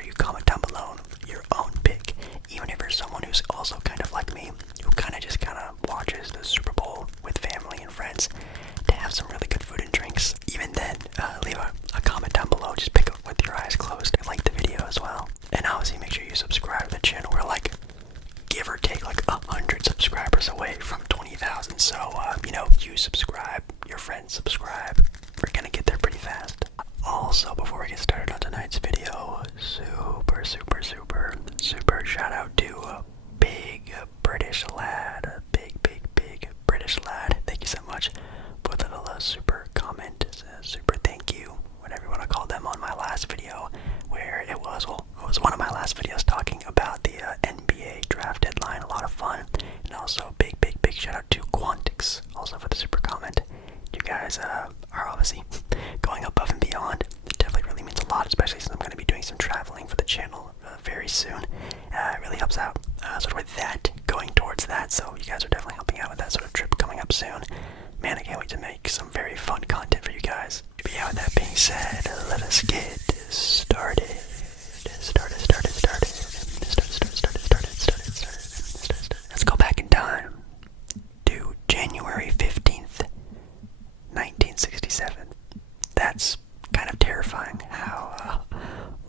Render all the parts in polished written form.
sure you comment down below your own pick, even if you're someone who's also kind of like me, who kind of watches the Super Bowl with family and friends to have some really good food and drinks. Even then, leave a comment down below. Just pick up with your eyes closed and like the video as well. And obviously make sure you subscribe to the channel. We're like, give or take, like 100 subscribers away from 20,000. So, you subscribe, your friends subscribe. We're gonna get there pretty fast. Also, before we get started on tonight's video, super shout out to a big British lad, a big British lad. Thank you so much for the little super comment, super thank you, whatever you want to call them, on my last video, where it was one of my last videos talking about the NBA draft deadline. A lot of fun, and also big shout out to Quantix, also for the super comment. You guys are obviously going above and beyond. It definitely really means a lot, especially since I'm going to be doing some traveling for the channel very soon. It really helps out sort of with that, going towards that, so you guys are definitely helping out with that sort of trip coming up soon. Man, I can't wait to make some very fun content for you guys. But yeah, with that being said, let us get started. Let's go back in time to January 15th, 1967. That's kind of terrifying how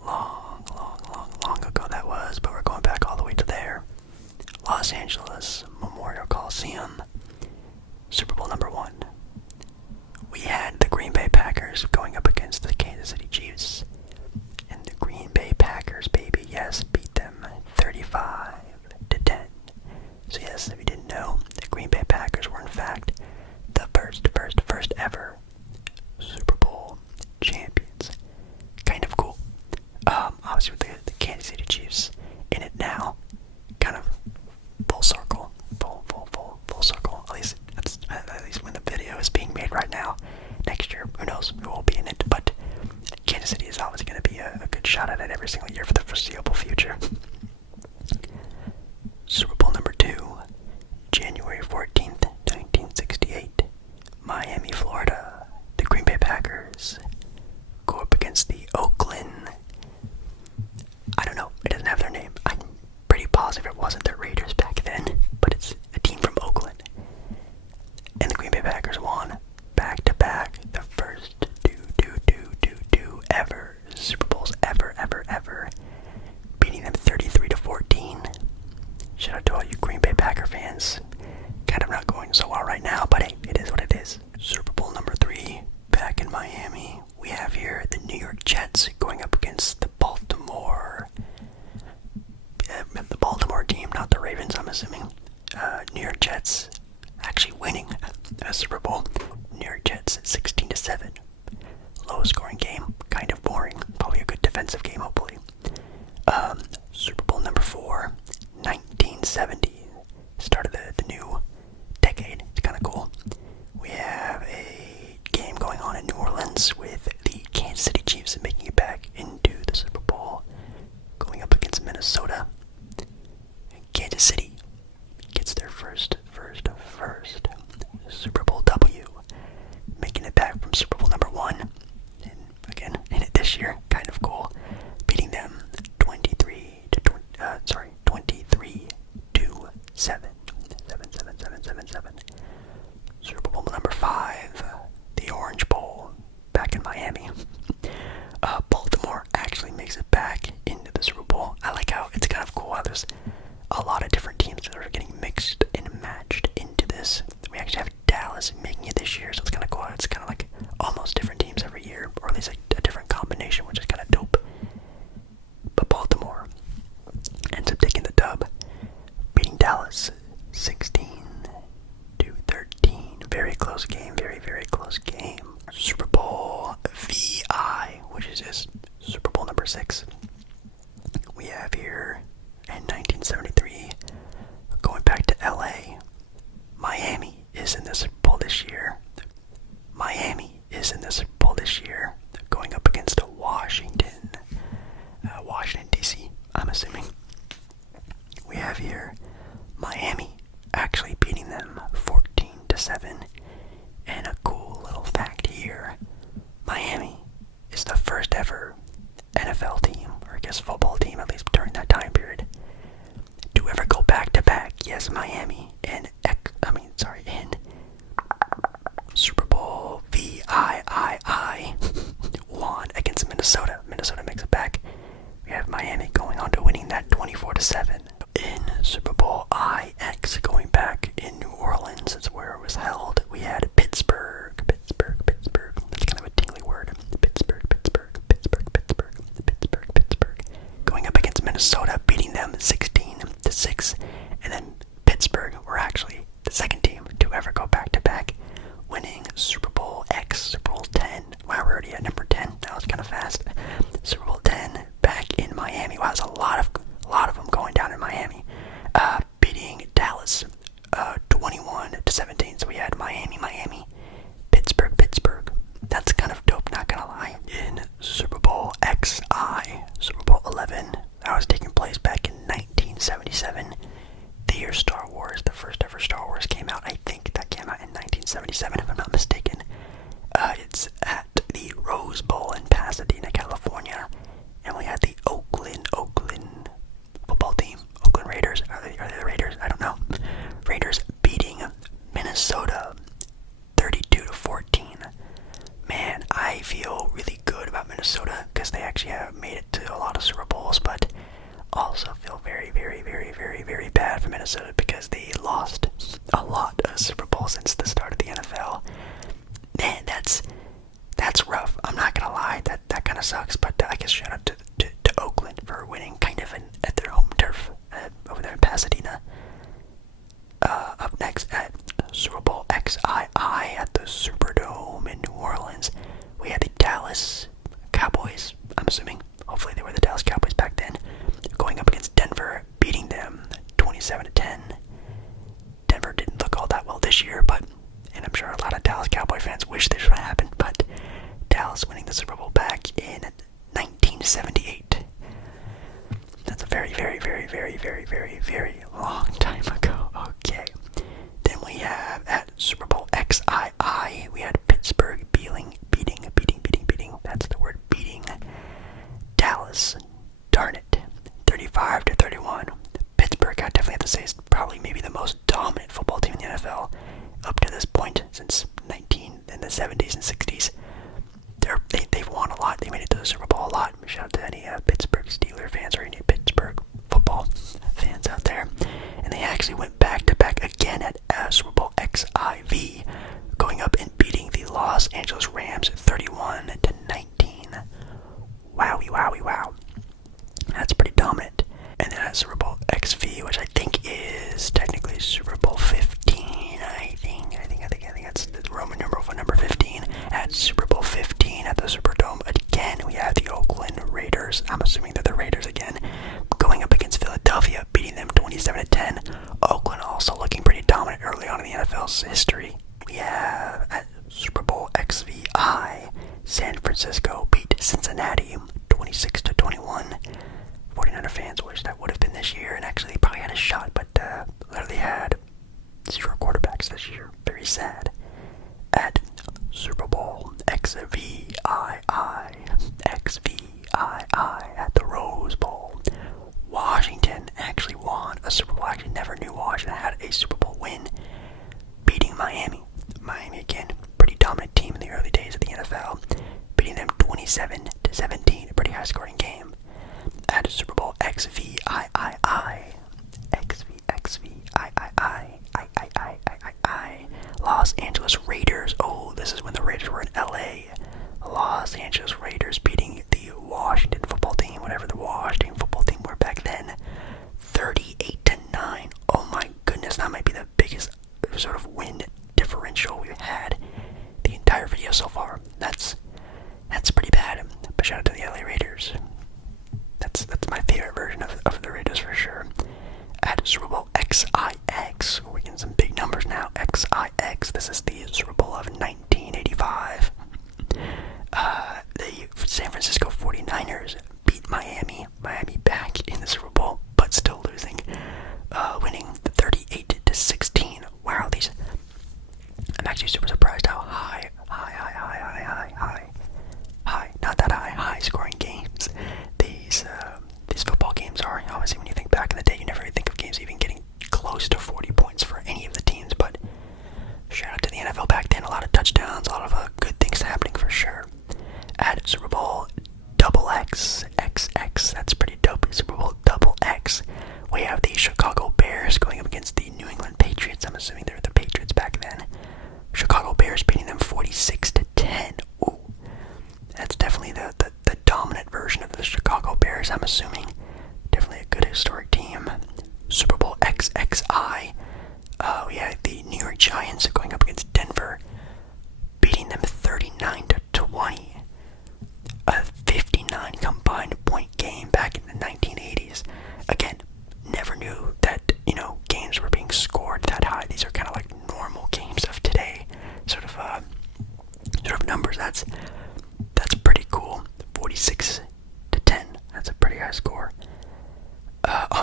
long ago that was, but we're going back all the way to there. Los Angeles Memorial Coliseum, Super Bowl number 1. We had the Green Bay Packers going up against the Kansas City Chiefs, and the Green Bay Packers, baby, yes, beat them 35-10. So yes, if you didn't know, the Green Bay Packers were in fact the first ever Super Bowl champions. Kind of cool. Obviously with the Kansas City Chiefs in it now, kind of full circle. At least when the video is being made right now. Next year, who knows, who will be in it, but Kansas City is obviously going to be a good shot at it every single year for the foreseeable future. Super Bowl number 2, January 14th, 1968, Miami, Florida. The Green Bay Packers go up against the Oakland, I don't know, it doesn't have their name. I'm pretty positive it wasn't the Raiders back then, but it's a team from Oakland. And the Green Bay Packers won back-to-back, the first two ever Super Bowls ever, beating them 33-14. Shout out to all you Green Bay Packer fans. Kind of not going so well right now, but hey, it is what it is. Super Bowl number 3, back in Miami. We have here the New York Jets going up against the Baltimore team, not the Ravens, I'm assuming. New York Jets actually winning a Super Bowl. New York Jets 16-7. Low scoring game, kind of boring. Probably a good defensive game, hopefully. Super Bowl number 4, 1970. Start of the new decade. It's kind of cool. We have a game going on in New Orleans with the Kansas City Chiefs making it back into the Super Bowl, going up against Minnesota. Kansas City gets their first Super Bowl W, making it back from Super Bowl number 1, and again in it this year. Kind of cool, beating them 23-7. Super Bowl number 5, the Orange Bowl, back in Miami. Baltimore actually makes it back into the Super Bowl. I like how it's kind of cool how there's a lot of different teams that are getting mixed and matched into this. We actually have Dallas making it this year, so it's kind of cool. It's kind of like almost different teams every year, or at least a different combination, which is kind of dope. But Baltimore ends up taking the dub, beating Dallas 16-13. Very close game, very close game. Super Bowl VI, which is just Super Bowl number 6. We have here in 1973, going back to LA. Miami is in the Super Bowl this year. Going up against Washington DC, I'm assuming. We have here Miami actually beating them 14-7. And a cool little fact here, Miami is the first ever NFL team, or I guess strongest football team, at least during that time period, to ever go back-to-back. Yes, Miami in Super Bowl VIII won against Minnesota. Minnesota makes it back. We have Miami going on to winning that 24-7. In Super Bowl IX, going back in New Orleans, is where it was held. We had Pittsburgh. That's kind of a tingly word. Pittsburgh. Going up against Minnesota, beating them 16-6. And then Pittsburgh were actually the second team to ever go back-to-back, winning Super Bowl Super Bowl X. Wow, we're already at number 10. That was kind of fast. Super Bowl X back in Miami. Wow, there's a lot of them going down in Miami. Beating Dallas 21-17. So we had Miami, Pittsburgh. That's kind of dope, not gonna lie. In Super Bowl XI, Super Bowl XI, that was taking place back in 1977. The year Star Wars, the first ever Star Wars came out. I think that came out in 1977, if I'm not mistaken. It's at the Rose Bowl in Pasadena, California, and we had the Oakland football team. Oakland Raiders. Are they the Raiders? I don't know. Raiders beating Minnesota 32-14. Man, I feel really good about Minnesota because they actually have made it to a lot of Super Bowls, but also feel very, very, very, very, very bad for Minnesota because they lost a lot of Super Bowls since the start of the NFL. Man, that's rough. I'm not gonna lie, that kind of sucks. But I guess shout out to Oakland for winning kind of at their home turf over there in Pasadena. Up next at Super Bowl XII at the Superdome in New Orleans, we had the Dallas Cowboys. I'm assuming, hopefully they were the Dallas Cowboys back then, going up against Denver, beating them 27-10. Denver didn't look all that well this year, and I'm sure a lot of Dallas Cowboy fans wish this would happen, but Dallas winning the Super Bowl back in 1978. That's a very, very, very, very, very, very, very long time ago. Okay. Then we have at Super Bowl XII, we had Pittsburgh beating. That's the word, beating Dallas. Darn it. 35-31. Pittsburgh, I definitely have to say, is probably maybe the most dominant football team in the NFL up to this point since in the 70s and 60s. They've won a lot. They made it to the Super Bowl a lot. Shout out to any Pittsburgh Steelers fans or any Pittsburgh football fans out there. And they actually went back-to-back again at Super Bowl XIV, going up and beating the Los Angeles Rams 31-19. Wow. That's pretty dominant. And then at Super Bowl XV, which I think is technically Super Bowl 15, I think that's the Roman numeral for number 15. At Super Bowl 15 at the Superdome, again, we have the Oakland Raiders. I'm assuming they're the Raiders again, going up against Philadelphia, beating them 27-10. Oakland also looking pretty dominant early on in the NFL's history. We have at Super Bowl XVI, San Francisco beat Cincinnati 26-21. 49er fans wish that would have been this year, and actually probably had a shot, but literally had 0 quarterbacks this year. Very sad. At Super Bowl XVII at the Rose Bowl, Washington actually won a Super Bowl. I actually never knew Washington had a Super Bowl win, beating Miami. Miami again, pretty dominant team in the early days of the NFL, beating them 27-17, a pretty high scoring game. At Super Bowl XVIII, Los Angeles Raiders. Oh, this is when the Raiders were in LA. Los Angeles Raiders beating the Washington football team, whatever the Washington football team were back then, 38-9. Oh my goodness, that might be the biggest sort of win differential we've had the entire video so far. That's pretty bad. But shout out to the LA Raiders. That's my favorite version of the Raiders for sure. At Super Bowl XIX, we're getting some big numbers now. XIX, this is the Super Bowl of 1985. The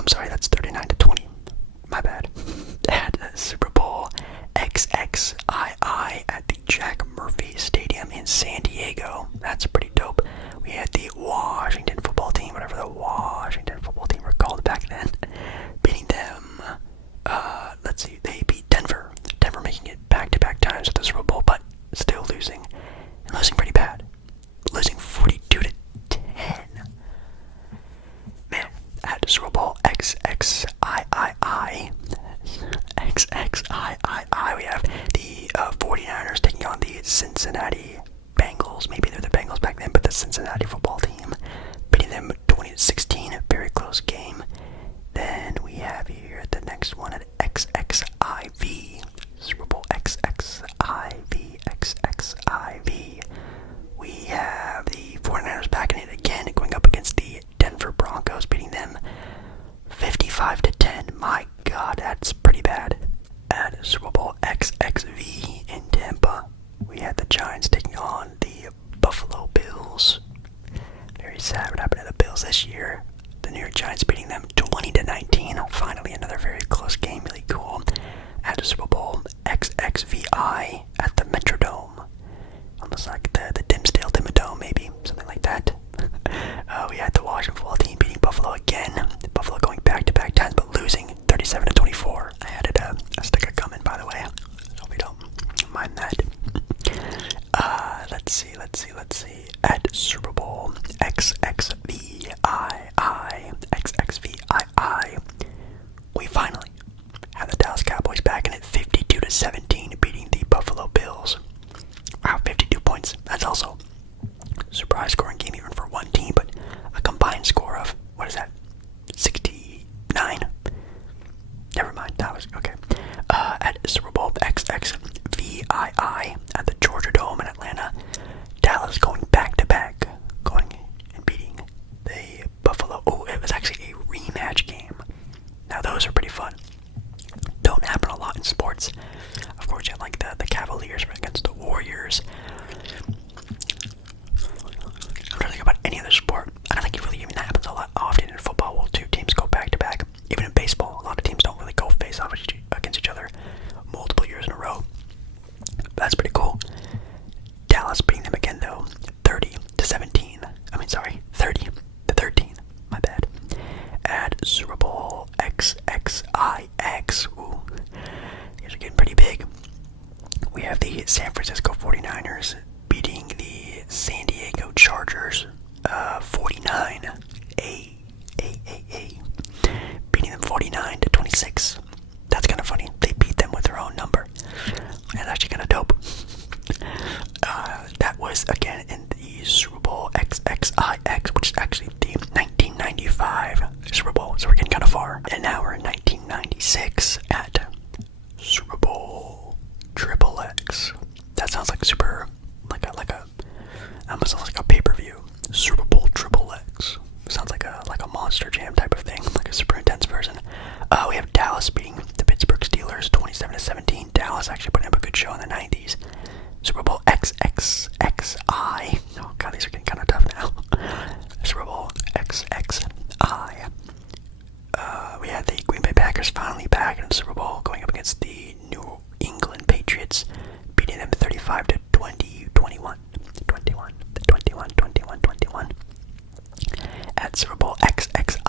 sorry, that's 39-20. My bad. At Super Bowl XXII at the Jack Murphy Stadium in San Diego. That's pretty dope. We had the Washington football team, whatever the Washington football team were called back then, beating them. Let's see, they beat Denver. Denver making it back-to-back times at the Super Bowl, but still losing, and losing pretty bad. Losing 42-10. Man, at Super Bowl XXIII, we have the 49ers taking on the Cincinnati Bengals. Maybe they're the Bengals back then, but the Cincinnati football team, beating them 20-16, a very close game. Then we have here the next one at XXIV, Super Bowl XXIV. We have the 49ers back in it again, going up against the Denver Broncos, beating them 55-10. My God, that's pretty bad. At Super Bowl XXV in Tampa, we had the Giants taking on the Buffalo Bills. Very sad what happened to the Bills this year. The New York Giants beating them 20-19. Finally, another very close game, really cool. At Super Bowl XXVI at the Metrodome. Almost like the Dimsdale Dimmadome, maybe, something like that. We had the Washington football team beating Buffalo again. Buffalo going back-to-back times, but losing 37-24. I added a sticker comment, by the way. Hope you don't mind that. Let's see. At Super Bowl XXVII, we finally have the Dallas Cowboys back in it, 52-17, beating the Buffalo Bills. Wow, 52 points. That's also super high scoring game even for one team, but a combined score of, what is that, 69? Never mind, that was, okay. At Super Bowl XXVII at the Georgia Dome in Atlanta, Dallas going back-to-back, going and beating the Buffalo. Oh, it was actually a rematch game. Now those are pretty fun. Don't happen a lot in sports. Of course, you have like the Cavaliers against the Warriors. I'm trying to think about any other sport. I don't think it really even happens a lot often in football. Well, two teams go back-to-back. Even in baseball, a lot of teams don't really go face-off against each other multiple years in a row. But that's pretty cool. Dallas beating them again, though, 30-17. 30-13. My bad. At Super Bowl XXIX. Ooh, these are getting pretty big. We have the San Francisco 49ers beating the San Diego Chargers 49. Beating them 49-26. That's kind of funny. They beat them with their own number. That's actually kind of dope. That was again in the Super Bowl XXIX, which is actually the 1995 Super Bowl. So we're getting kind of far. And now we're in 1996 at Super Bowl XXX. That sounds like super, almost sounds like a pay-per-view. Super Bowl XXX. Sounds like a Monster Jam type of thing, like a super intense version. We have Dallas beating the Pittsburgh Steelers 27-17. Dallas actually putting up a good show in the 90s. Super Bowl XXXI. Oh god, these are getting kind of tough now. Super Bowl XXI. We had the Green Bay Packers finally back in the Super Bowl, going up against the New England Patriots, beating them 35-20, 21. At Super Bowl XXII,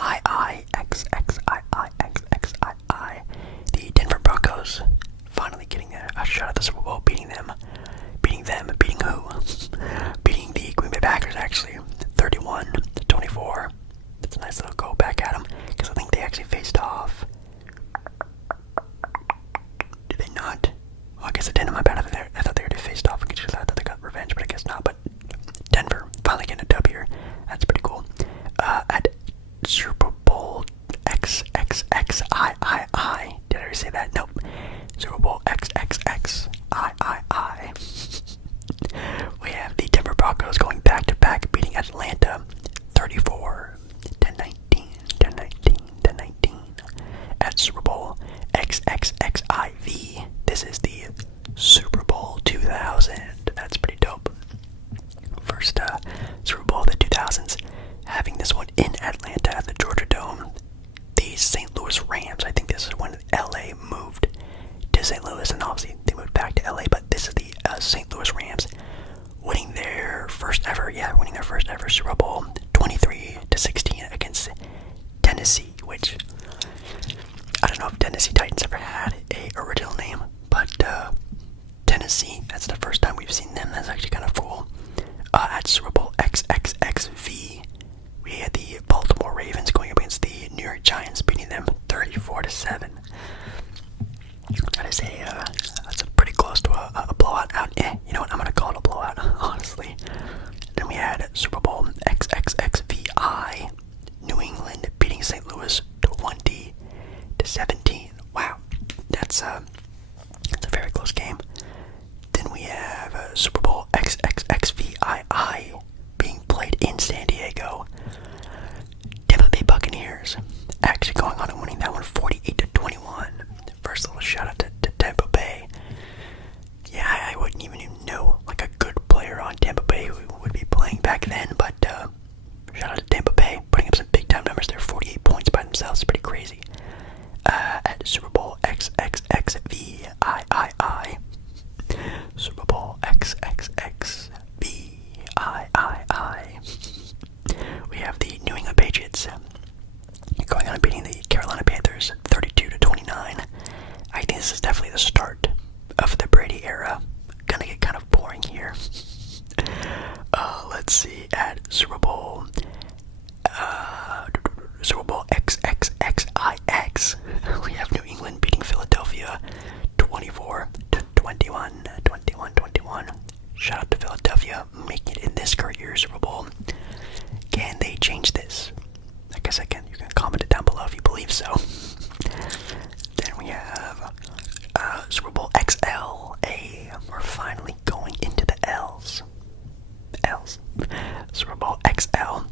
the Denver Broncos finally getting a shot at the Super Bowl, beating who? Beating the Green Bay Packers, actually, 31-24. That's a nice little go back at them, because I think they actually faced off. Did they not? Well, I guess it didn't. My bad. I thought they already faced off against each other. I thought they got revenge, but I guess not. But Denver finally getting a dub here. That's pretty cool. At Super Bowl XXXII. Did I already say that? Nope. Super Bowl XXXII. We have the Denver Broncos going back-to-back, beating Atlanta 34-19. which I don't know if Tennessee Titans ever had a original name, but Tennessee, that's the first time we've seen them. That's actually kind of cool. At Super Bowl XXXV, we had the Baltimore Ravens going up against the New York Giants, beating them 34-7. That is that's a pretty close to a blowout. You know what? I'm gonna call it a blowout, honestly. Then we had Super Bowl XXXVI, New England beating St. Louis 20-17. Wow, that's a very close game. Then we have Super Bowl XXXVII being played in San Diego. Tampa Bay Buccaneers actually going on and winning that one 48-21. First little shout out to Tampa Bay. Yeah, I wouldn't even know like a good player on Tampa Bay who would be playing back then, but shout out to Tampa Bay, putting up some big time numbers there. 48 points by themselves, pretty crazy. At Super Bowl XXXVIII, Super Bowl XXXVIII, we have the New England Patriots going on and beating the Carolina Panthers 32-29. I think this is definitely the start of the Brady era. Gonna get kind of boring here. Let's see, at Super Bowl XXXIX, we have New England beating Philadelphia 24-21. Shout out to Philadelphia making it in this current year's Super Bowl. Can they change this? I guess I can. You can comment it down below if you believe so. Then we have Super Bowl XLA. We're finally going into the L's. Super Bowl XL.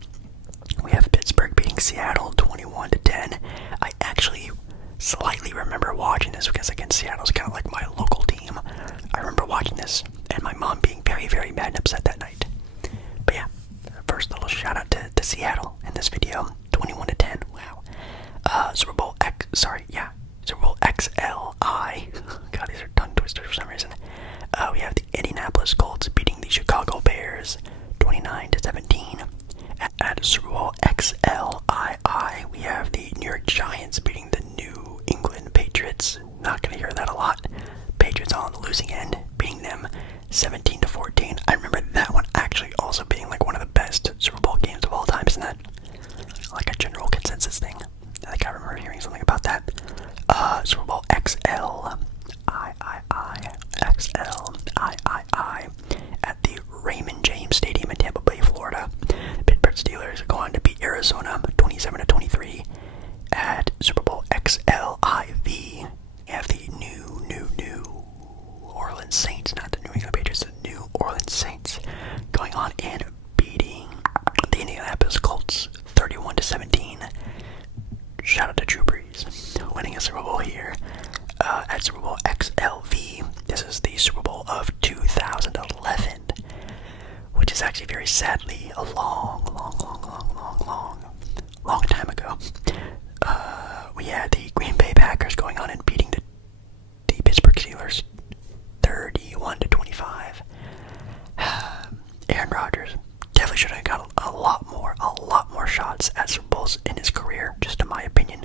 We have Pittsburgh beating Seattle 21-10. I actually slightly remember watching this because again, Seattle's kind of like my local team. I remember watching this and my mom being very, very mad and upset that night. But yeah, first little shout out to Seattle in this video. 21-10. Wow. Super Bowl XLI. God, these are tongue twisters for some reason. We have the Indianapolis Colts beating the Chicago Bears 29-17. At Super Bowl XLII, we have the New York Giants beating the New England Patriots. Not gonna hear that a lot. Patriots on the losing end, beating them 17-14. I remember that one actually also being like one of the best Super Bowl games of all time. Isn't that like a general consensus thing? I think I remember hearing something about that. Super Bowl XLII at the Raymond James Stadium in Tampa Bay, Florida. The Pittsburgh Steelers go on to beat Arizona 27-23. At Super Bowl XLIV, we have the New Orleans Saints, not the New England Patriots, the New Orleans Saints going on and beating the Indianapolis Colts 31-17. Shout out to Drew Brees winning a Super Bowl here. At Super Bowl XLV, this is the Super Bowl of 2011, which is actually very sadly a long time ago. We had the Green Bay Packers going on and beating the Pittsburgh Steelers 31-25. Aaron Rodgers definitely should have got a lot more shots at Super Bowls in his career, just in my opinion.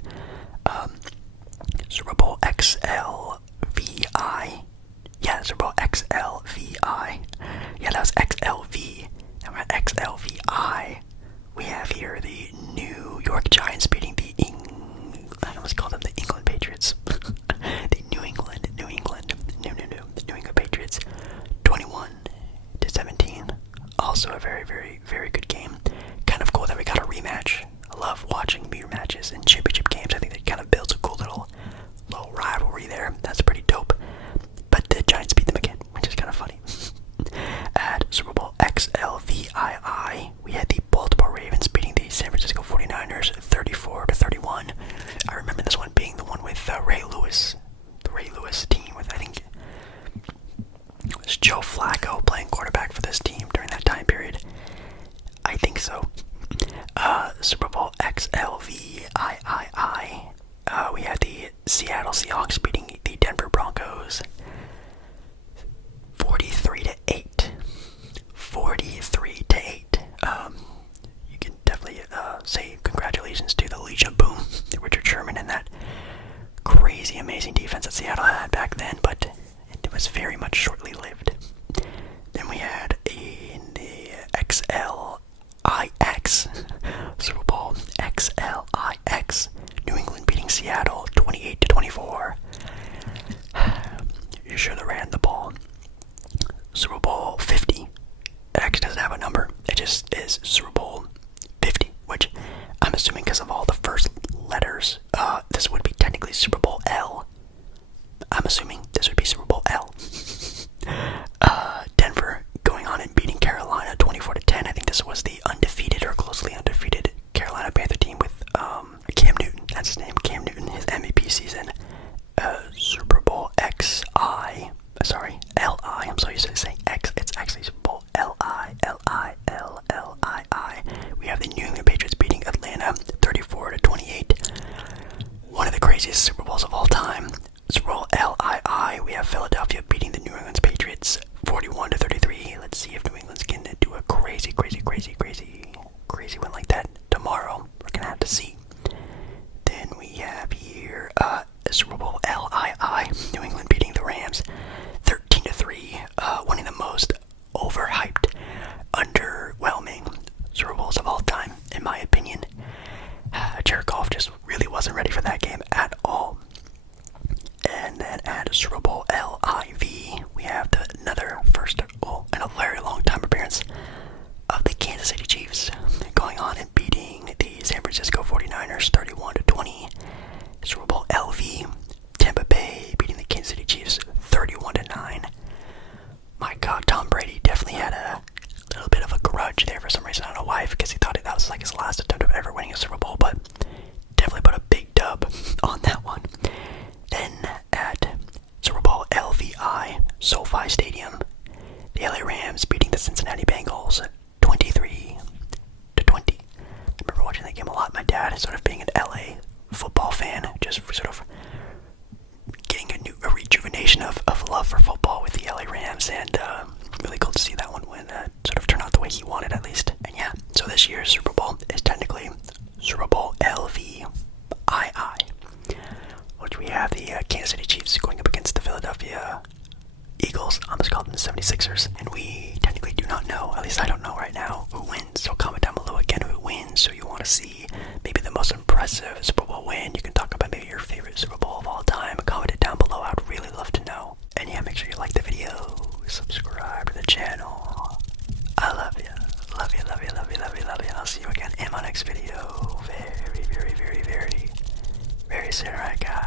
Super Bowl XLVI. Yeah, Super Bowl XLVI. Yeah, that was XLV. Now we're at XLVI. We have here the New York Giants beating the I almost called them the England Patriots. The New England Patriots 21-17. Also a very, very, very good game. Kind of cool that we got a rematch. I love watching mirror matches in championship games. I think that kind of builds a cool little rivalry there. That's pretty dope. But the Giants beat them again, which is kind of funny. At Super Bowl XLVII, we had the Baltimore Ravens beating the San Francisco 49ers 34-31. I remember this one being the one with Ray Lewis. The Ray Lewis team with, I think, it was Joe Flacco playing quarterback for this team during that time period. I think so. Super Bowl XLVIII. We had the Seattle Seahawks beating the Denver Broncos 43-8. 43-8. You can definitely say congratulations to the Legion Boom. They were that Seattle had back then, but it was very much shortly lived. Then we had in the XLIX, Super Bowl XLIX, New England beating Seattle 28-24. You should have ran the ball. Super Bowl 50. It actually doesn't have a number. It just is Super Bowl 50, which I'm assuming because of all the first letters, this would be technically Super Bowl L. I'm assuming this would be Super Bowl L. Denver going on and beating Carolina 24-10. I think this was the undefeated or closely undefeated Carolina Panther team with Cam Newton. That's his name, Cam Newton, his MVP season. Super Bowl LI. I'm so used to saying X. It's actually Super Bowl LI. We have the New England Patriots beating Atlanta 34-28. One of the craziest Super Bowls of all time. Super Bowl LII. We have Philadelphia beating the New England Patriots 41-33. Let's see if New England's going to do a crazy win like that tomorrow. We're gonna have to see. Then we have here Super Bowl LII. New England beating the Rams 13-3. Winning the most overhyped, underwhelming Super Bowls of all time, in my opinion. Jared Goff just really wasn't ready for that game at all. And then at Super Bowl LIV, we have another first, in a very long time appearance of the Kansas City Chiefs going on and beating the San Francisco 49ers 31-20. Super Bowl LV, Tampa Bay beating the Kansas City Chiefs 31-9. My God, Tom Brady definitely had a little bit of a grudge there for some reason. I don't know why, because he thought that was like his last attempt of ever winning a Super Bowl, but definitely put a big dub on that one. Then at Super Bowl LVI, SoFi Stadium, the LA Rams beating the Cincinnati Bengals 23-20. I remember watching that game a lot. My dad, sort of being an LA football fan, just sort of getting a rejuvenation of love for football with the LA Rams, and really cool to see that one win. Sort of turn out the way he wanted, at least. And yeah, so this year's Super Bowl is technically Super Bowl LVII, which we have the Kansas City Chiefs going up against the Philadelphia Eagles. I almost called them the 76ers, and we technically do not know, at least I don't know right now, who wins. So comment down below again who wins, so you want to see maybe the most impressive Super Bowl win. You can talk about maybe your favorite Super Bowl of all time. Comment it down below. I would really love to know. And yeah, make sure you like the video, subscribe to the channel. I love you. Love you, love you, love you, love you, love you. I'll see you again in my next video very soon, alright guys?